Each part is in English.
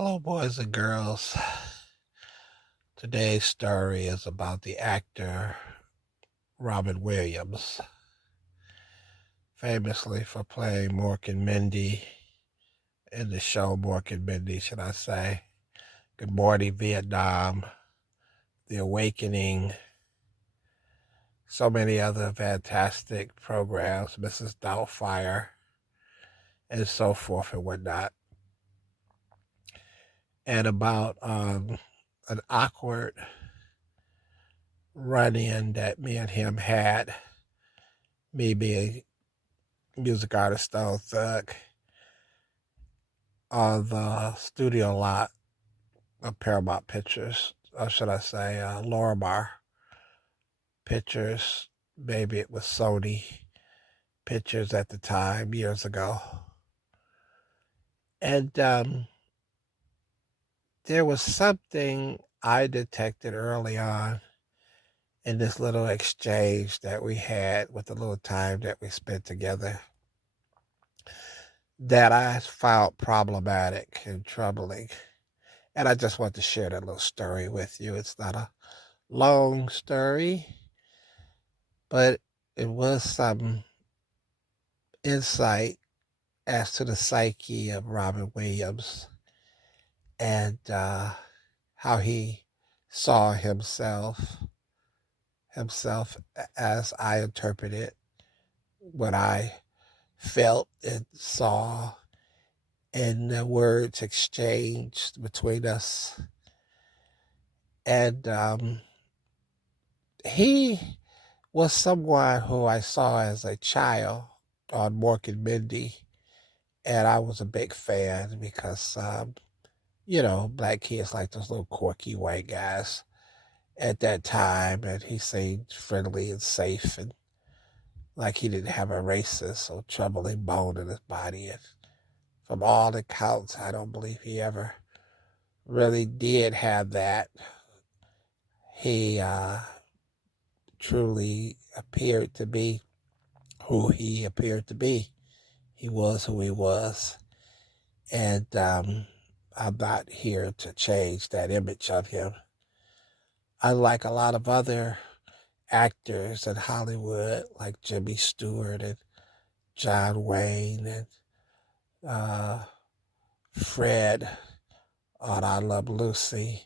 Hello, boys and girls. Today's story is about the actor Robin Williams, famously for playing Mork and Mindy in the show Mork and Mindy, should I say. Good Morning Vietnam, The Awakening, so many other fantastic programs, Mrs. Doubtfire, and so forth and whatnot. And about an awkward run-in that me and him had, me being music artist Stone Thug, on the studio lot of Paramount Pictures, or should I say Lorimar Pictures. Maybe it was Sony Pictures at the time, years ago. And there was something I detected early on in this little exchange that we had with the little time that we spent together that I found problematic and troubling. And I just want to share that little story with you. It's not a long story, but it was some insight as to the psyche of Robin Williams and how he saw himself as I interpreted what I felt and saw in the words exchanged between us. And he was someone who I saw as a child on Mork and Mindy, and I was a big fan because, black kids like those little quirky white guys at that time, and he seemed friendly and safe, and like he didn't have a racist or troubling bone in his body. And from all accounts, I don't believe he ever really did have that. He truly appeared to be who he appeared to be. He was who he was. And I'm not here to change that image of him. Unlike a lot of other actors in Hollywood, like Jimmy Stewart and John Wayne and Fred on I Love Lucy,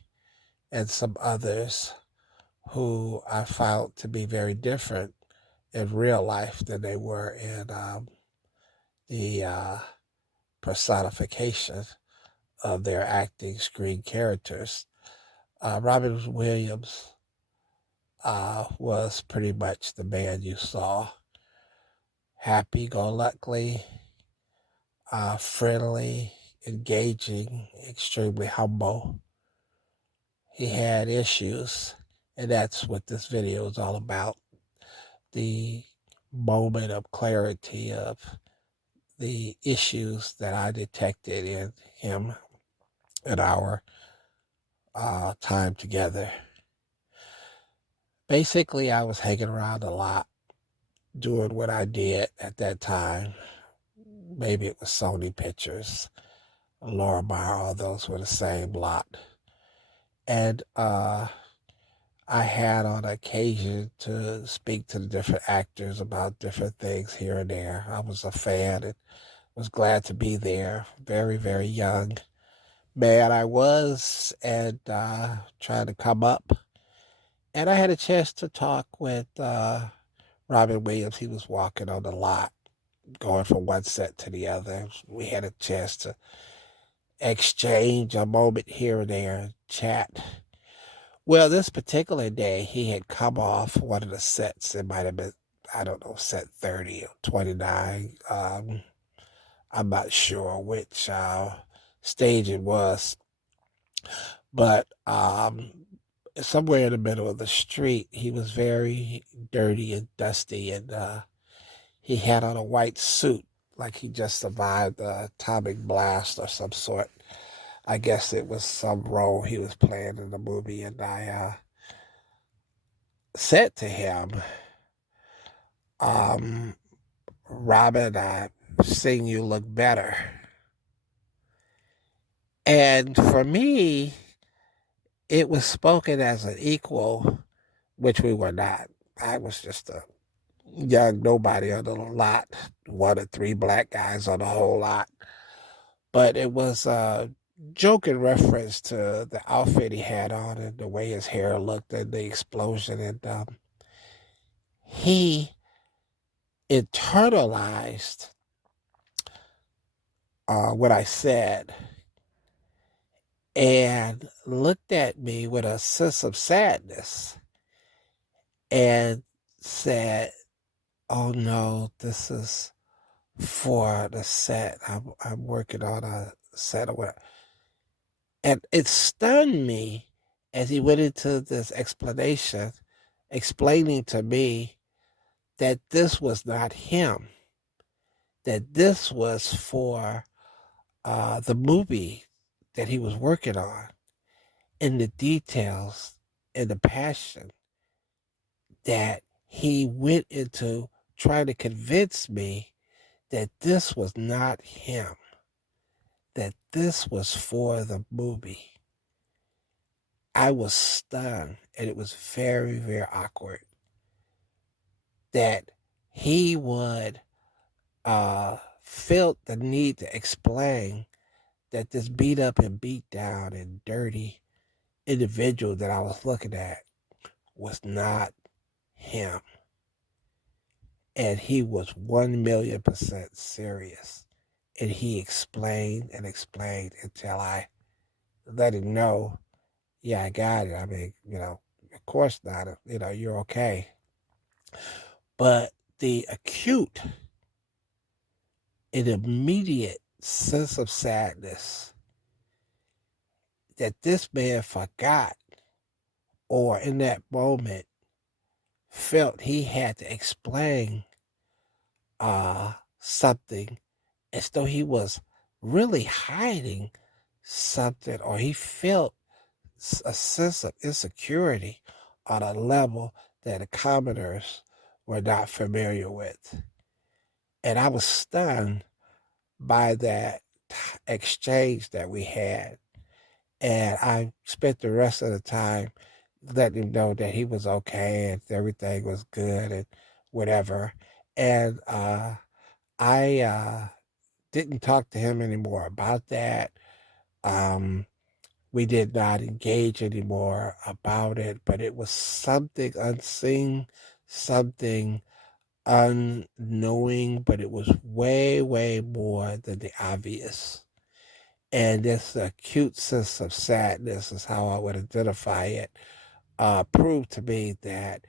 and some others who I found to be very different in real life than they were in the personification of their acting screen characters. Robin Williams was pretty much the man you saw. Happy-go-lucky, friendly, engaging, extremely humble. He had issues, and that's what this video is all about. The moment of clarity of the issues that I detected in him in our time together. Basically, I was hanging around a lot, doing what I did at that time. Maybe it was Sony Pictures, Lorimar, all those were the same lot. And I had on occasion to speak to the different actors about different things here and there. I was a fan and was glad to be there. Very, very young man I was, and trying to come up. And I had a chance to talk with Robin Williams. He was walking on the lot, going from one set to the other. We had a chance to exchange a moment here and there, chat. Well, this particular day, he had come off one of the sets. It might have been, I don't know, set 30 or 29. I'm not sure which stage it was. But somewhere in the middle of the street, he was very dirty and dusty, and he had on a white suit, like he just survived the atomic blast or some sort. I guess it was some role he was playing in the movie, and I said to him, Robin, I've seen you look better. And for me, it was spoken as an equal, which we were not. I was just a young nobody on the lot, one of three black guys on the whole lot. But it was a joke in reference to the outfit he had on and the way his hair looked and the explosion. And he internalized what I said and looked at me with a sense of sadness and said, "Oh no, this is for the set. I'm working on a set or whatever." And it stunned me as he went into this explanation, explaining to me that this was not him, that this was for the movie that he was working on, and the details and the passion that he went into trying to convince me that this was not him, that this was for the movie. I was stunned, and it was very, very awkward that he would felt the need to explain that this beat up and beat down and dirty individual that I was looking at was not him. And he was 1,000,000% serious. And he explained and explained until I let him know, yeah, I got it. I mean, of course not. You're okay. But the acute and immediate sense of sadness that this man forgot or in that moment felt he had to explain something as though he was really hiding something, or he felt a sense of insecurity on a level that the commoners were not familiar with. And I was stunned by that exchange that we had. And I spent the rest of the time letting him know that he was okay and everything was good and whatever. And I didn't talk to him anymore about that. We did not engage anymore about it, but it was something unseen, something unknowing, but it was way, way more than the obvious. And this acute sense of sadness is how I would identify it, proved to me that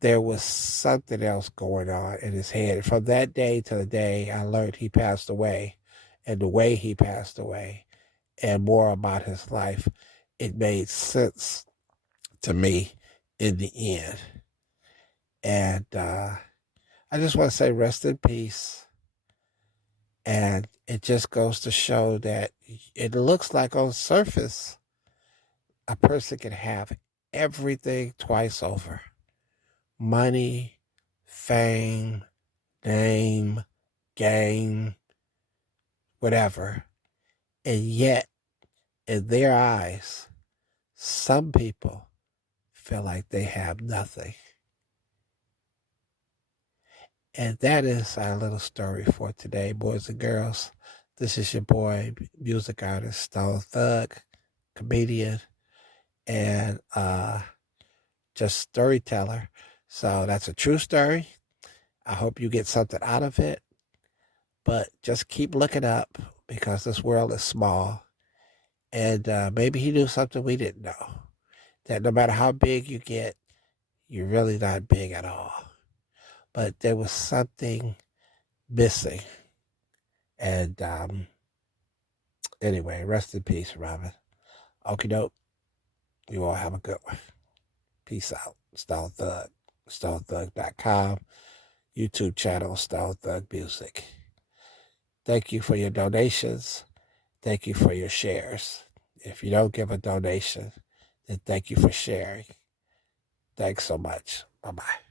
there was something else going on in his head. From that day to the day I learned he passed away and the way he passed away and more about his life, it made sense to me in the end. And I just want to say rest in peace. And it just goes to show that it looks like on the surface, a person can have everything twice over: money, fame, name, game, whatever. And yet, in their eyes, some people feel like they have nothing. And that is our little story for today, boys and girls. This is your boy, music artist, Stone Thug, comedian, and just storyteller. So that's a true story. I hope you get something out of it. But just keep looking up because this world is small. And maybe he knew something we didn't know. That no matter how big you get, you're really not big at all. But there was something missing. And anyway, rest in peace, Robin. Okie doke. You all have a good one. Peace out. Stone Thug. StoneThug.com. YouTube channel, Stone Thug Music. Thank you for your donations. Thank you for your shares. If you don't give a donation, then thank you for sharing. Thanks so much. Bye-bye.